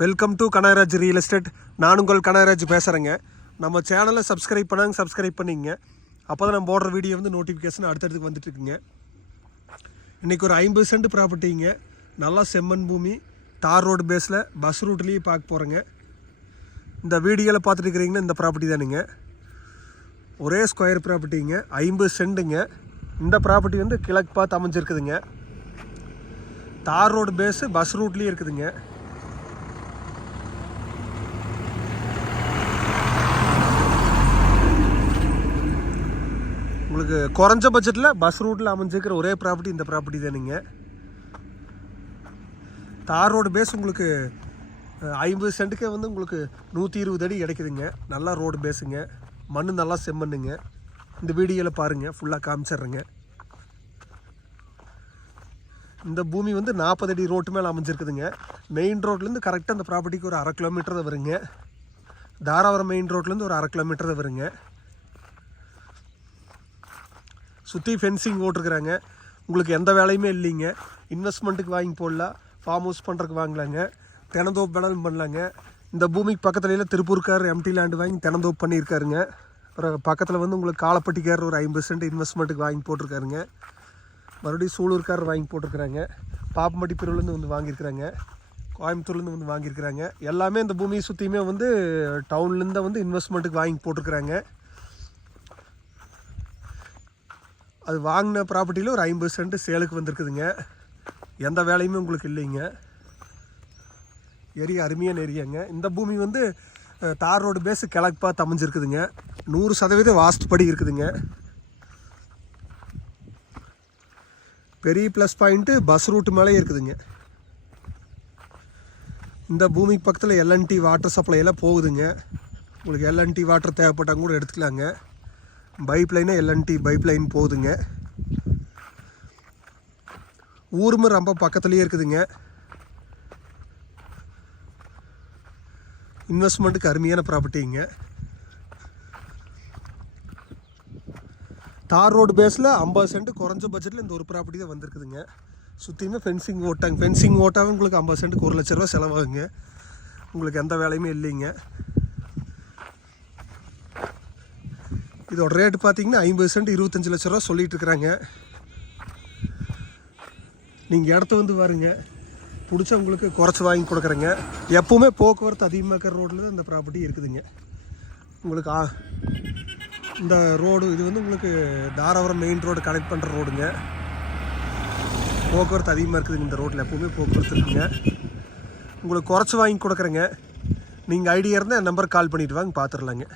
Welcome to Kanagaraj real estate நான் உங்கள் கனகராஜ் பேசுகிறேங்க நம்ம சேனலை சப்ஸ்கிரைப் பண்ணாங்க சப்ஸ்கிரைப் பண்ணிங்க. அப்போ தான் நம்ம போடுற வீடியோ வந்து நோட்டிஃபிகேஷன் அடுத்தடுத்து வந்துட்டுருக்குங்க இன்றைக்கி ஒரு ஐம்பது சென்ட் ப்ராப்பர்ட்டிங்க நல்லா செம்மண் பூமி. தார் ரோடு பேஸில் பஸ் ரூட்லேயே பார்க்க போகிறேங்க இந்த வீடியோவில் பார்த்துட்டு இருக்கிறீங்கன்னா இந்த ப்ராப்பர்ட்டி தானுங்க. ஒரே ஸ்கொயர் ப்ராப்பர்ட்டிங்க ஐம்பது சென்ட்டுங்க இந்த ப்ராப்பர்ட்டி வந்து கிழக்கு பார்த்து அமைஞ்சிருக்குதுங்க. தார் ரோடு பேஸு பஸ் ரூட்லேயே இருக்குதுங்க. உங்களுக்கு குறைஞ்ச பட்ஜெட்டில் பஸ் ரூட்டில் அமைஞ்சிருக்கிற ஒரே ப்ராப்பர்ட்டி இந்த ப்ராப்பர்ட்டி தானுங்க தார் ரோடு பேஸ் உங்களுக்கு ஐம்பது சென்ட்டுக்கே வந்து உங்களுக்கு நூற்றி இருபது அடி கிடைக்குதுங்க. நல்லா ரோடு பேஸுங்க மண் நல்லா செம்மண்ணுங்க. இந்த வீடியோவில் பாருங்கள் ஃபுல்லாக காமிச்சிட்றேங்க. இந்த பூமி வந்து நாற்பது அடி ரோட்டு மேலே அமைஞ்சிருக்குதுங்க. மெயின் ரோட்லேருந்து கரெக்டாக அந்த ப்ராப்பர்ட்டிக்கு ஒரு அரை கிலோமீட்டர் தான் வருங்க. தாராபுரம் மெயின் ரோட்லேருந்து ஒரு அரை கிலோமீட்டர் தான் வருங்க. சுற்றி ஃபென்சிங் போட்டிருக்கிறாங்க. உங்களுக்கு எந்த வேலையுமே இல்லைங்க. இன்வெஸ்ட்மெண்ட்டுக்கு வாங்கி போடலாம். ஃபார்ம் ஹவுஸ் பண்ணுறதுக்கு வாங்கலாங்க. தினந்தோப்பு வேணாலும் பண்ணலாங்க. இந்த பூமிக்கு பக்கத்துலலாம் திருப்பூர்க்கார் எம்டி லேண்டு வாங்கி தினந்தோப்பு பண்ணியிருக்காருங்க. அப்புறம் பக்கத்தில் வந்து உங்களுக்கு காலப்பட்டிக்கார் ஒரு ஐம்பது சென்ட் இன்வெஸ்ட்மெண்ட்டுக்கு வாங்கி போட்டிருக்காருங்க. மறுபடியும் சூலூர்கார் வாங்கி போட்டிருக்கிறாங்க. பாப்பம்பட்டி பிரிவுலேருந்து வந்து வாங்கியிருக்கிறாங்க. கோயம்புத்தூர்லேருந்து வந்து வாங்கியிருக்கிறாங்க. எல்லாமே இந்த பூமியை சுற்றியுமே வந்து டவுன்லேருந்து வந்து இன்வெஸ்ட்மெண்ட்டுக்கு வாங்கி போட்டிருக்கிறாங்க. அது வாங்கின ப்ராப்பர்ட்டியில் ஒரு ஐம்பது சென்ட் சேலுக்கு வந்திருக்குதுங்க. எந்த வேலையுமே உங்களுக்கு இல்லைங்க. ஏரியா அருமையான ஏரியாங்க. இந்த பூமி வந்து தார் ரோடு பேஸு கிழக்கு தமைஞ்சிருக்குதுங்க நூறு சதவீதம் வாஸ்து படி இருக்குதுங்க. பெரிய ப்ளஸ் பாயிண்ட்டு பஸ் ரூட்டு மேலே இருக்குதுங்க. இந்த பூமிக்கு பக்கத்தில் எல்என்டி வாட்டர் சப்ளை எல்லாம் போகுதுங்க. உங்களுக்கு எல்என்டி வாட்டர் தேவைப்பட்டாங்க கூட எடுத்துக்கலாங்க. பைப் லைனே எல்என்டி பைப் லைன் போகுதுங்க ஊருமே ரொம்ப பக்கத்துலேயே இருக்குதுங்க. இன்வெஸ்ட்மெண்ட்டுக்கு அருமையான ப்ராப்பர்ட்டிங்க. தார் ரோடு பேஸில் ஐம்பது சென்ட் குறைஞ்ச பட்ஜெட்டில் இந்த ஒரு ப்ராப்பர்ட்டி தான் வந்திருக்குதுங்க. சுற்றியுமே ஃபென்சிங் ஓட்டாங்க. ஃபென்சிங் ஓட்டாவே உங்களுக்கு ஐம்பது சென்ட்டுக்கு ஒரு லட்ச ரூபா செலவாகுங்க. உங்களுக்கு எந்த வேலையுமே இல்லைங்க. இதோட ரேட்டு பார்த்தீங்கன்னா ஐம்பது சென்ட் இருபத்தஞ்சி லட்ச ரூபா சொல்லிட்டு இருக்கிறாங்க நீங்கள் இடத்த வந்து பாருங்க. பிடிச்சா உங்களுக்கு குறைச்சி வாங்கி கொடுக்குறேங்க. எப்போவுமே போக்குவரத்து அதிகமாக இருக்கிற ரோட்டில் இந்த ப்ராப்பர்ட்டி இருக்குதுங்க. உங்களுக்கு ஆ இந்த ரோடு இது வந்து உங்களுக்கு தாராபுரம் மெயின் ரோடு கனெக்ட் பண்ணுற ரோடுங்க போக்குவரத்து அதிகமாக இருக்குதுங்க இந்த ரோட்டில் எப்போவுமே போக்குவரத்து இருக்குங்க உங்களுக்கு குறைச்சி வாங்கி கொடுக்குறேங்க. நீங்கள் ஐடியா இருந்தால் என் நம்பருக்கு கால் பண்ணிவிட்டு வாங்க பார்த்துடலாங்க